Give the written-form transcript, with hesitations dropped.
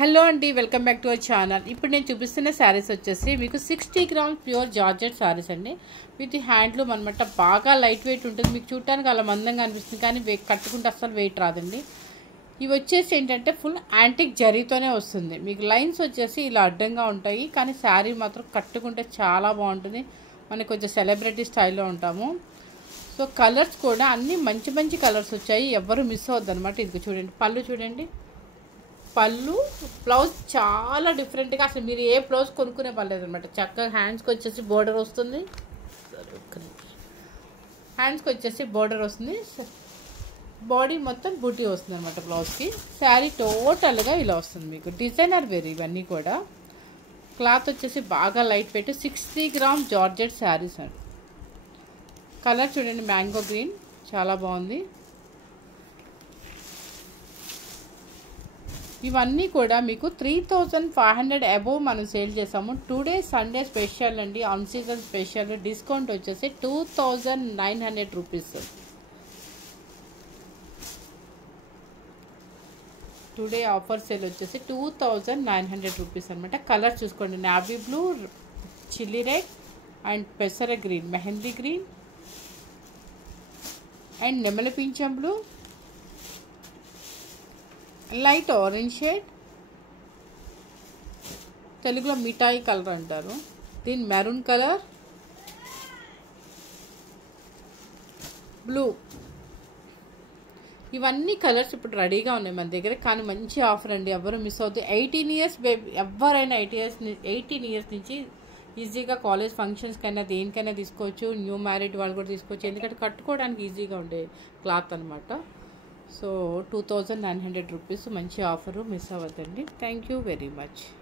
Hello అండి, welcome back to our channel. ఇప్పుడు నేను చూపిస్తున్న శారీస్ వచ్చేసి మీకు 60 గ్రామ్స్ ప్యూర్ జార్జెట్ శారీస్ అండి. విత్ హ్యాండ్లూమ్ అనమాట. బాగా లైట్ వెయిట్ ఉంటుంది. మీకు చూడటానికి అలా మందంగా అనిపిస్తుంది, కానీ కట్టుకుంటే అస్సలు వెయిట్ రాదండి. ఇవి వచ్చేసి ఏంటంటే ఫుల్ యాంటిక్ జరీతోనే వస్తుంది. మీకు లైన్స్ వచ్చేసి ఇలా అడ్డంగా ఉంటాయి, కానీ శారీ మాత్రం కట్టుకుంటే చాలా బాగుంటుంది. మనకి కొంచెం సెలబ్రిటీ స్టైల్లో ఉంటాము. సో కలర్స్ కూడా అన్నీ మంచి మంచి కలర్స్ వచ్చాయి, ఎవ్వరూ మిస్ అవ్వద్దు అనమాట. ఇది చూడండి, పళ్ళు చూడండి. పళ్ళు బ్లౌజ్ చాలా డిఫరెంట్గా, అసలు మీరు ఏ బ్లౌజ్ కొనుక్కునే పర్లేదు అనమాట. చక్కగా హ్యాండ్స్కి వచ్చేసి బోర్డర్ వస్తుంది. హ్యాండ్స్కి వచ్చేసి బోర్డర్ వస్తుంది. బాడీ మొత్తం బూటీ వస్తుంది అనమాట బ్లౌజ్కి. శారీ టోటల్గా ఇలా వస్తుంది. మీకు డిజైనర్ వేర్ ఇవన్నీ కూడా. క్లాత్ వచ్చేసి బాగా లైట్ పెట్టి 60 గ్రామ్ జార్జెట్ శారీస్ అండి. కలర్ చూడండి, మ్యాంగో గ్రీన్, చాలా బాగుంది. ఇవన్నీ కూడా మీకు 3500 అబోవ్ మనం సేల్ చేసాము. టుడే సండే స్పెషల్ అండి, ఆన్ సీజన్ స్పెషల్. డిస్కౌంట్ వచ్చేసి 2900 రూపీస్. టుడే ఆఫర్ సేల్ వచ్చేసి 2900 రూపీస్ అనమాట. కలర్ చూసుకోండి, navy blue, chilli red and పెసర గ్రీన్, మెహందీ గ్రీన్ అండ్ నెమల పింఛం బ్లూ, లైట్ ఆరెంజ్ షేడ్, తెలుగులో మిఠాయి కలర్ అంటారు దీని, మెరూన్ కలర్, బ్లూ. ఇవన్నీ కలర్స్ ఇప్పుడు రెడీగా ఉన్నాయి మన దగ్గర, కానీ మంచి ఆఫర్ అండి, ఎవరు మిస్ అవుతుంది. 18 ఇయర్స్ బేబీ ఎవరైనా 18 ఇయర్స్ నుంచి ఈజీగా కాలేజ్ ఫంక్షన్స్కైనా దేనికైనా తీసుకోవచ్చు. న్యూ మ్యారీడ్ వాళ్ళు కూడా తీసుకోవచ్చు, ఎందుకంటే కట్టుకోవడానికి ఈజీగా ఉండే క్లాత్ అనమాట. సో 2900 రూపీస్, మంచి ఆఫరు, మిస్ అవ్వద్దండి. Thank you very much.